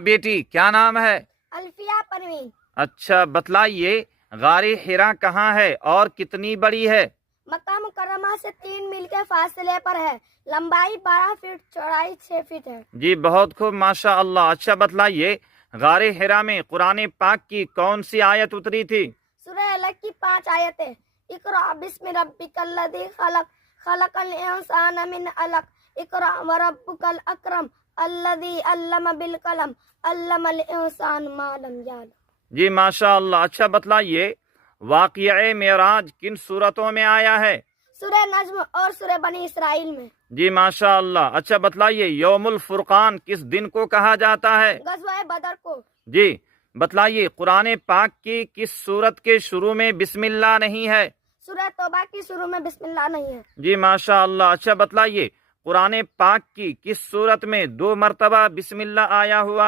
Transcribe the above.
بیٹی کیا نام ہے؟ الفیہ پروین۔ اچھا بتلائیے غار حرا کہاں ہے اور کتنی بڑی ہے؟ مکہ مکرمہ سے 3 میل کے فاصلے پر ہے، لمبائی 12 فٹ، چوڑائی 6 فٹ ہے۔ جی بہت خوب ماشاء اللہ۔ اچھا بتلائیے غار حرا میں قرآن پاک کی کون سی آیت اتری تھی؟ سورہ الگ کی 5 آیتیں۔ اقرأ بسم ربک الذی خلق، خلق الانسان من علق، اقرأ وربک الاکرم، الذی علم بالقلم، علم الانسان ما لم یعلم۔ جی ماشاء اللہ۔ اچھا بتلائیے واقعہ معراج کن صورتوں میں آیا ہے؟ سورہ نجم اور سورہ بنی اسرائیل میں۔ جی ماشاء اللہ۔ اچھا بتلائیے یوم الفرقان کس دن کو کہا جاتا ہے؟ غزوہ بدر کو۔ جی بتلائیے قرآن پاک کی کس سورت کے شروع میں بسم اللہ نہیں ہے؟ سورہ توبہ کی شروع میں بسم اللہ نہیں ہے۔ جی ماشاء اللہ۔ اچھا بتلائیے قرآن پاک کی کس سورت میں 2 مرتبہ بسم اللہ آیا ہوا ہے؟